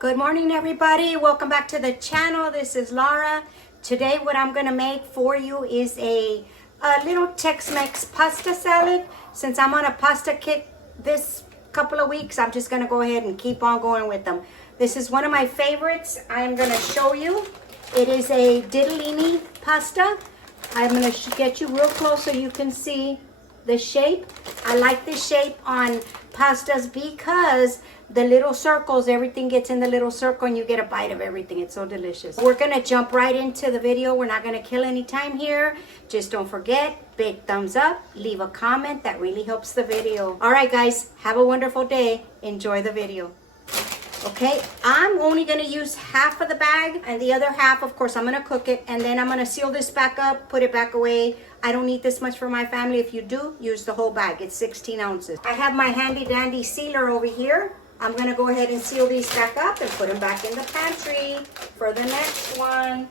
Good morning, everybody. Welcome back to the channel. This is Laura. Today what I'm going to make for you is a little Tex-Mex pasta salad. Since I'm on a pasta kick this couple of weeks, I'm just going to go ahead and keep on going with them. This is one of my favorites. I'm going to show you. It is a ditalini pasta. I'm going to get you real close so you can see the shape. I like this shape on pastas because the little circles, everything gets in the little circle and you get a bite of everything. It's so delicious. We're gonna jump right into the video. We're not gonna kill any time here. Just don't forget, big thumbs up, leave a comment. That really helps the video. All right, guys, have a wonderful day. Enjoy the video. Okay, I'm only gonna use half of the bag, and the other half, of course, I'm gonna cook it, and then I'm gonna seal this back up, put it back away. I don't need this much for my family. If you do, use the whole bag. It's 16 ounces. I have my handy dandy sealer over here. I'm gonna go ahead and seal these back up and put them back in the pantry for the next one.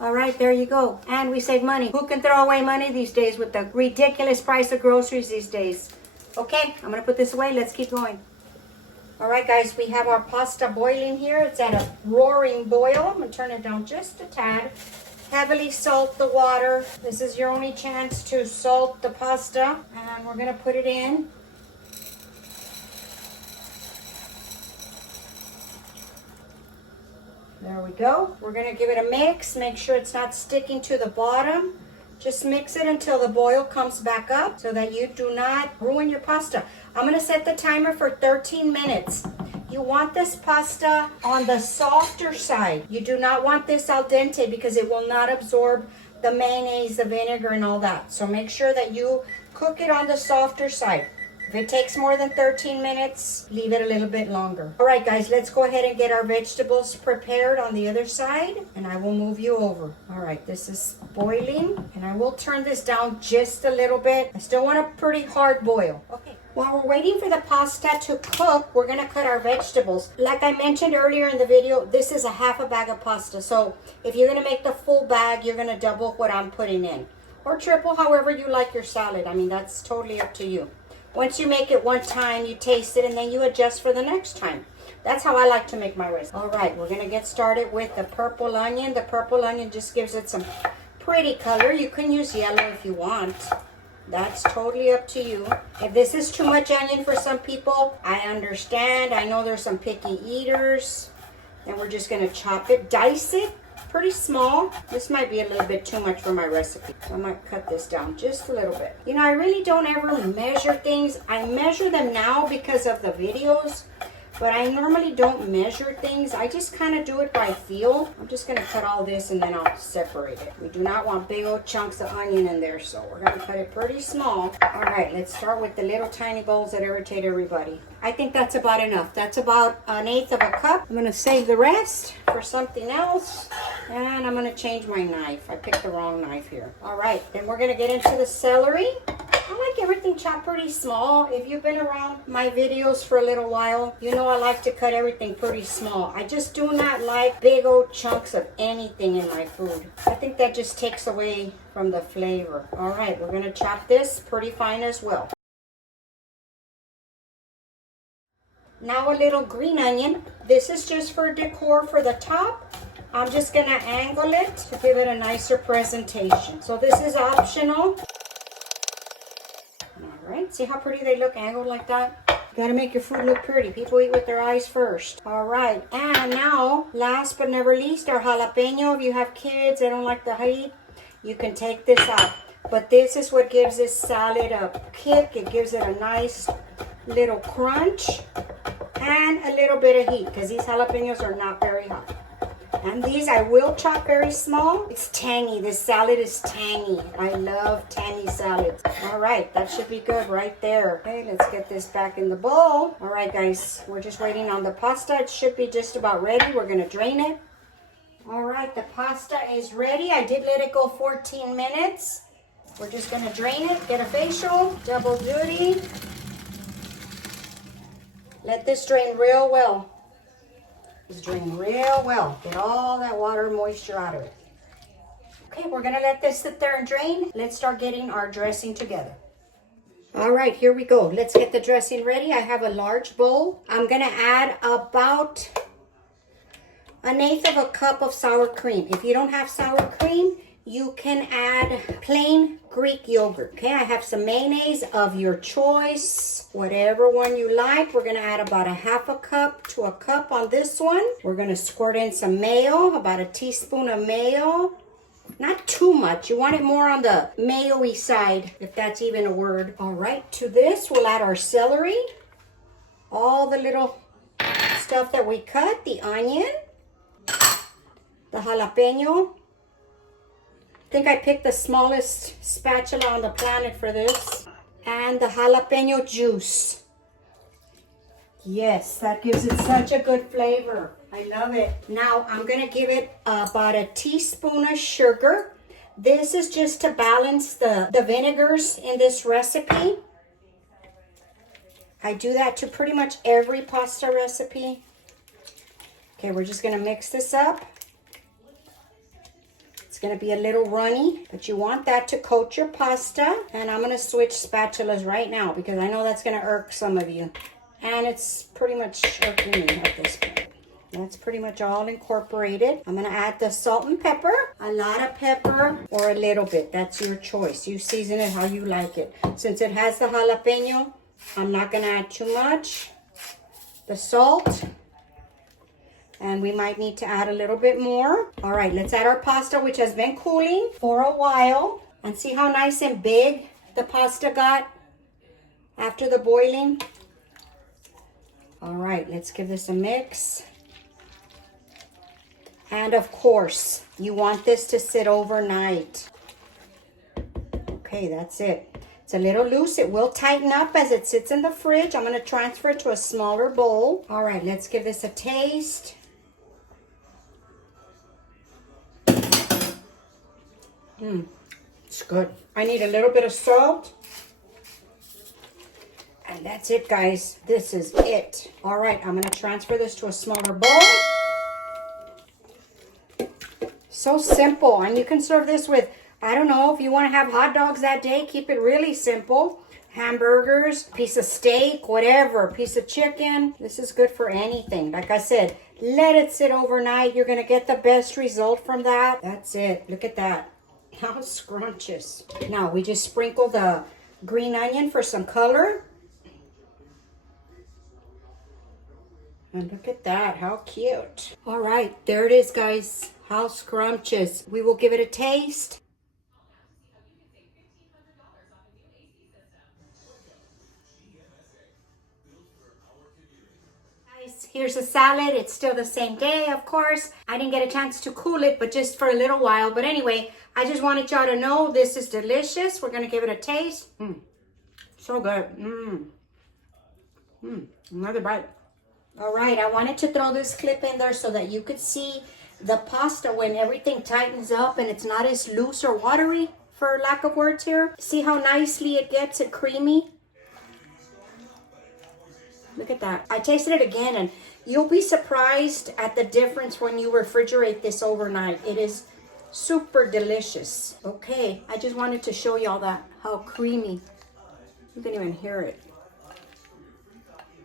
All right, there you go. And we save money. Who can throw away money these days with the ridiculous price of groceries these days? Okay, I'm gonna put this away. Let's keep going. All right, guys, we have our pasta boiling here. It's at a roaring boil. I'm gonna turn it down just a tad. Heavily salt the water. This is your only chance to salt the pasta. And we're gonna put it in. There we go. We're gonna give it a mix. Make sure it's not sticking to the bottom. Just mix it until the boil comes back up so that you do not ruin your pasta. I'm gonna set the timer for 13 minutes. You want this pasta on the softer side. You do not want this al dente because it will not absorb the mayonnaise, the vinegar, and all that. So make sure that you cook it on the softer side. If it takes more than 13 minutes, leave it a little bit longer. All right, guys, let's go ahead and get our vegetables prepared on the other side, and I will move you over. All right, this is boiling, and I will turn this down just a little bit. I still want a pretty hard boil. Okay. While we're waiting for the pasta to cook, we're gonna cut our vegetables. Like I mentioned earlier in the video, this is a half a bag of pasta. So if you're gonna make the full bag, you're gonna double what I'm putting in. Or triple, however you like your salad. I mean, that's totally up to you. Once you make it one time, you taste it, and then you adjust for the next time. That's how I like to make my recipe. All right, we're gonna get started with the purple onion. The purple onion just gives it some pretty color. You can use yellow if you want. That's totally up to you. If this is too much onion for some people, I understand. I know there's some picky eaters. Then we're just gonna chop it, dice it pretty small. This might be a little bit too much for my recipe, so I might cut this down just a little bit. You know, I really don't ever measure things. I measure them now because of the videos, but I normally don't measure things. I just kind of do it by feel. I'm just gonna cut all this and then I'll separate it. We do not want big old chunks of onion in there, so we're gonna cut it pretty small. All right, let's start with the little tiny bowls that irritate everybody. I think that's about enough. That's about 1/8 of a cup. I'm gonna save the rest for something else, and I'm gonna change my knife. I picked the wrong knife here. All right, then we're gonna get into the celery. I like everything chopped pretty small. If you've been around my videos for a little while, you know I like to cut everything pretty small. I just do not like big old chunks of anything in my food. I think that just takes away from the flavor. All right, we're gonna chop this pretty fine as well. Now a little green onion. This is just for decor for the top. I'm just gonna angle it to give it a nicer presentation. So this is optional. All right, see how pretty they look angled like that? You gotta make your food look pretty. People eat with their eyes first. All right, and now, last but never least, our jalapeno. If you have kids that don't like the heat, you can take this out. But this is what gives this salad a kick. It gives it a nice little crunch and a little bit of heat because these jalapenos are not very hot. And these I will chop very small. It's tangy. This salad is tangy. I love tangy salads. All right, that should be good right there. Okay, let's get this back in the bowl. All right, guys, we're just waiting on the pasta. It should be just about ready. We're gonna drain it. All right, the pasta is ready. I did let it go 14 minutes. We're just gonna drain it, get a facial, double duty. Let this drain real well. Just drain real well. Get all that water and moisture out of it. Okay, we're gonna let this sit there and drain. Let's start getting our dressing together. All right, here we go. Let's get the dressing ready. I have a large bowl. I'm gonna add about 1/8 of a cup of sour cream. If you don't have sour cream, you can add plain Greek yogurt. Okay, I have some mayonnaise of your choice, whatever one you like. We're gonna add about 1/2 cup to a cup on this one. We're gonna squirt in some mayo, about a teaspoon of mayo. Not too much. You want it more on the mayo-y side, if that's even a word. All right, to this, we'll add our celery, all the little stuff that we cut, the onion, the jalapeno. I think I picked the smallest spatula on the planet for this. And the jalapeno juice. Yes, that gives it such a good flavor. I love it. Now I'm gonna give it about a teaspoon of sugar. This is just to balance the vinegars in this recipe. I do that to pretty much every pasta recipe. Okay, we're just gonna mix this up. It's gonna be a little runny, but you want that to coat your pasta. And I'm gonna switch spatulas right now because I know that's gonna irk some of you. And it's pretty much irking me at this point. That's pretty much all incorporated. I'm gonna add the salt and pepper. A lot of pepper or a little bit, that's your choice. You season it how you like it. Since it has the jalapeno, I'm not gonna add too much. The salt. And we might need to add a little bit more. All right, let's add our pasta, which has been cooling for a while. And see how nice and big the pasta got after the boiling? All right, let's give this a mix. And of course, you want this to sit overnight. Okay, that's it. It's a little loose. It will tighten up as it sits in the fridge. I'm gonna transfer it to a smaller bowl. All right, let's give this a taste. It's good. I need a little bit of salt. And that's it, guys. This is it. All right, I'm gonna transfer this to a smaller bowl. So simple. And you can serve this with, I don't know, if you want to have hot dogs that day, keep it really simple. Hamburgers, piece of steak, whatever, piece of chicken. This is good for anything. Like I said, let it sit overnight. You're going to get the best result from that. That's it. Look at that. How scrumptious. Now, we just sprinkle the green onion for some color. And look at that. How cute. All right. There it is, guys. How scrumptious. We will give it a taste. Guys, here's the salad. It's still the same day, of course. I didn't get a chance to cool it, but just for a little while. But anyway, I just wanted y'all to know this is delicious. We're going to give it a taste. So good. Another bite. All right, I wanted to throw this clip in there so that you could see the pasta when everything tightens up and it's not as loose or watery, for lack of words here. See how nicely it gets it creamy? Look at that. I tasted it again and you'll be surprised at the difference when you refrigerate this overnight. It is super delicious. Okay, I just wanted to show y'all that, how creamy. You can even hear it.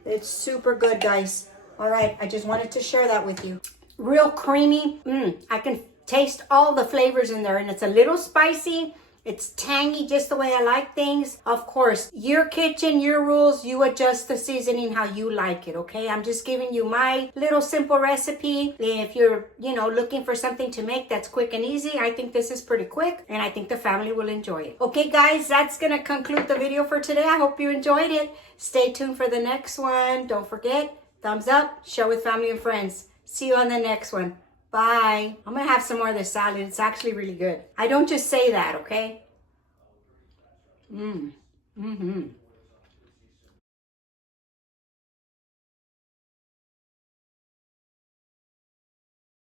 It's super good, guys. All right, I just wanted to share that with you. Real creamy. I can taste all the flavors in there, and it's a little spicy. It's tangy, just the way I like things. Of course, your kitchen, your rules, you adjust the seasoning how you like it, okay? I'm just giving you my little simple recipe. If you're, looking for something to make that's quick and easy, I think this is pretty quick, and I think the family will enjoy it. Okay, guys, that's gonna conclude the video for today. I hope you enjoyed it. Stay tuned for the next one. Don't forget, thumbs up, share with family and friends. See you on the next one. Bye. I'm going to have some more of this salad. It's actually really good. I don't just say that, okay?